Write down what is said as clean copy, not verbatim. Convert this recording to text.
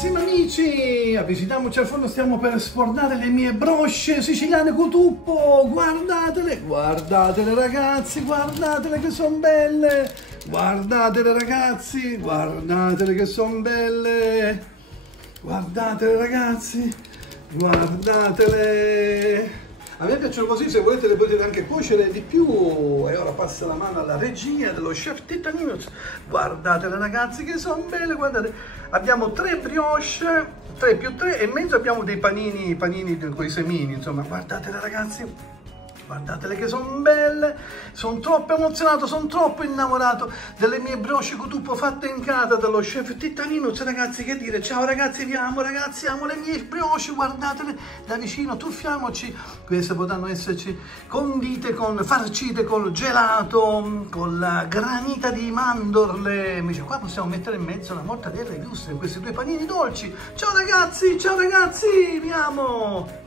carissimi amici, avviciniamoci al forno, stiamo per sfornare le mie brosce siciliane con tuppo. Guardatele, guardatele ragazzi, guardatele che sono belle. Guardatele ragazzi, guardatele che sono belle. Guardatele ragazzi, guardatele. A me piacciono così, se volete le potete anche cuocere di più. E ora passa la mano alla regia dello chef Tittaninus. Guardatele ragazzi che sono belle, guardate. Abbiamo 3 brioche, 3 più 3 e in mezzo abbiamo dei panini con i semini, insomma. Guardatele ragazzi. Guardatele che sono belle, sono troppo emozionato, sono troppo innamorato delle mie brioche con tuppo fatte in casa dallo chef Tittaninus, ragazzi, che dire, ciao ragazzi, vi amo ragazzi, amo le mie brioche, guardatele da vicino, tuffiamoci, queste potranno esserci condite farcite col gelato, con la granita di mandorle, invece qua possiamo mettere in mezzo la mortadella e i wurstel, questi 2 panini dolci, ciao ragazzi, vi amo!